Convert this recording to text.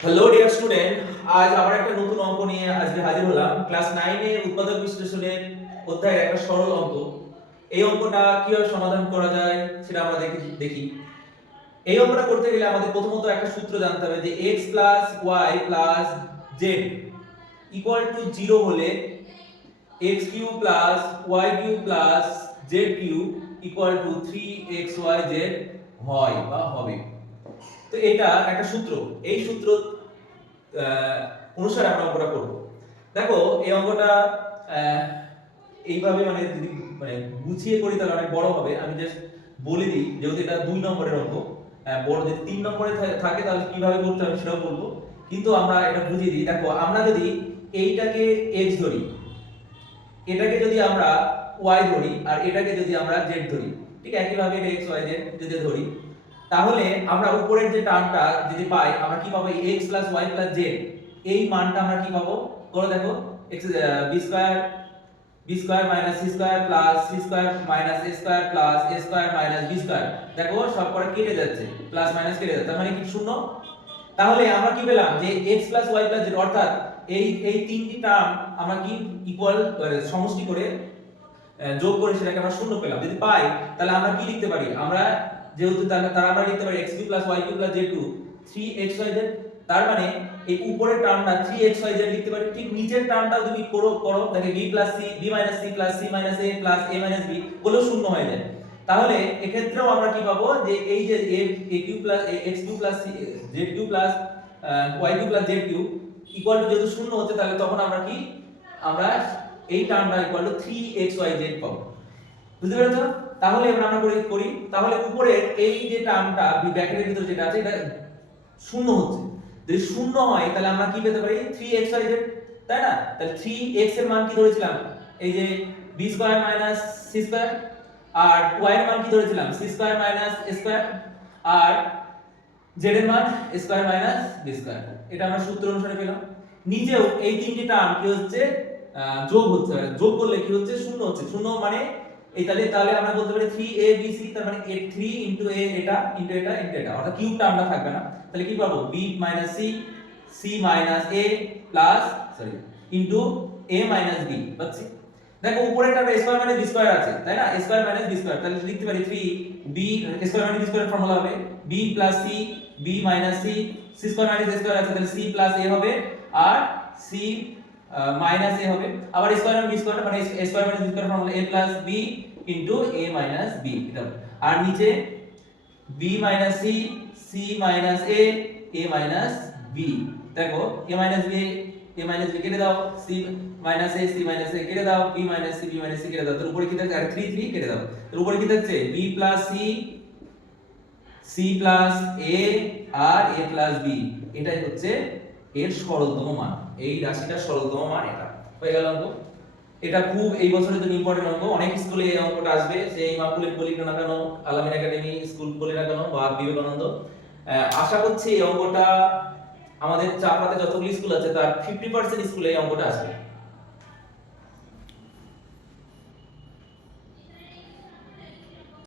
Hello dear student আজ আবার একটা নতুন অঙ্ক নিয়ে আজকে হাজির হলাম। ক্লাস নাইনে উৎপাদক বিশ্লেষণের অধ্যায়ের একটা সরল অঙ্ক। এই অঙ্কটা কীভাবে সমাধান করা যায় সেটা আমরা দেখি দেখি। এই অঙ্কটা করতে গেলে আমাদের প্রথমত একটা সূত্র জানতে হবে যে x y z equal to 0 হলে x cube plus y cube plus z cube equal to 3xyz হয় বা হবে। তো এটা একটা সূত্র। এই সূত্র অনুসারে আমরা অঙ্কটা করব। দেখো, এই অঙ্কটা এইভাবে মানে যদি মানে গুছিয়ে করি তাহলে অনেক বড় হবে। আমি জাস্ট বলে দিই, যেহেতু এটা দুই নম্বরের অঙ্ক বড় যদি তিন নম্বরে থাকে তাহলে কীভাবে করতে হবে সেটাও বলব। কিন্তু আমরা এটা বুঝিয়ে দিই। দেখো, আমরা যদি এইটাকে x ধরি, এটাকে যদি আমরা ওয়াই ধরি, আর এটাকে যদি আমরা জেড ধরি, ঠিক একইভাবে এটা এক্স ওয়াই z যদি ধরি তাহলে আমরা উপরের যে টার্মটা যদি পাই, আমরা কি পাবো? x y z, এই মানটা আমরা কি পাবো? করে দেখো, x b square b square minus c square plus c square minus a square plus a square minus b square দেখো, সব করে কেটে যাচ্ছে প্লাস মাইনাস কেটে যাচ্ছে মানে কি শূন্য? তাহলে আমরা কি পেলাম? যে x y z, অর্থাৎ এই এই তিনটি টার্ম আমরা কি ইকুয়াল সমষ্টি করে যোগ করে সেটাকে আমরা শূন্য পেলাম। যদি পাই, তাহলে আমরা কি লিখতে পারি? আমরা যেহেতু তারা তার আমরা লিখতে পারি x3 y2 z2 3xyz তার মানে এই উপরের টার্মটা 3xyz লিখতে পারি। ঠিক নিচের টার্মটা যদি করো করো দেখে b c b c c a a b করলেও শূন্য হয়ে যায়। তাহলে এক্ষেত্রেও আমরা কি পাবো? যে এই যে a cube plus x cube plus z cube plus y cube plus z cube equal to যেহেতু শূন্য হচ্ছে, তাহলে তখন আমরা কি? আমরা এই টার্মটা ইকুয়াল টু 3xyz পাবো। বুঝতে পেরেছ? তাহলে এবার আমরা করি করি, তাহলে উপরে এই যে টার্মটা ব্র্যাকেটের ভিতরে যেটা আছে, এটা শূন্য হচ্ছে। যদি শূন্য হয়, তাহলে আমরা কি পেতে পারি? 3xyz তাই না? তাহলে 3x এর মান কি ধরেছিলাম? এই যে b স্কয়ার মাইনাস স্কয়ার আর y এর মান কি ধরেছিলাম? c স্কয়ার মাইনাস স্কয়ার আর z এর মান স্কয়ার মাইনাস b স্কয়ার এটা আমরা সূত্র অনুসারে পেলাম। নিচেও এই তিনটি টার্ম কি হচ্ছে? যোগ হচ্ছে। যোগ করলে কি হচ্ছে? শূন্য হচ্ছে। শূন্য মানে এই তাহলে তাহলে আমরা বলতে পারি 3abc তার মানে a 3 ইনটু a, এটা ইনটু এটা এটা। অর্থাৎ কিউব টার্মটা থাকবে না। তাহলে কি পাবো? B c c a plus sorry into a b পাচ্ছি দেখো উপরে একটা স্কয়ার মাইনাস b স্কয়ার আছে, তাই না? স্কয়ার মাইনাস b স্কয়ার তাহলে লিখতে পারি 3 b square minus b square formula হবে। B c b c c square a square আছে, তাহলে c a হবে, আর c মাইনাস a হবে। আবার স্কয়ার মাইনাস b স্কয়ার মানে square minus square formula a plus b into a minus b, এটা আর নিচে b minus c c minus a a minus b দেখো, a minus b, a minus b কেটে দাও, c minus a, c minus a কেটে দাও, b minus c, b minus c কেটে দাও। তার উপরে কি থাকছে? আর 3 3 কেটে দাও। তার উপরে কি থাকছে? b plus c c plus a, আর a প্লাস b এটাই হচ্ছে এর সরলতম মান, এই রাশিটার সরলতম মান এটা। হয়ে গেল অঙ্ক। এটা খুব, এই বছরের জন্য ইম্পর্টেন্ট অঙ্ক। অনেক স্কুলে এই অঙ্কটা আসবে সেই ইমামপুলের বলি না কেন, আলামিন একাডেমি স্কুল বলি না কেন, বা বিবেকানন্দ। আশা করছি এই অঙ্কটা আমাদের চাপাতে যতগুলি স্কুল আছে, তার ফিফটি পার্সেন্ট স্কুলে এই অঙ্কটা আসবে।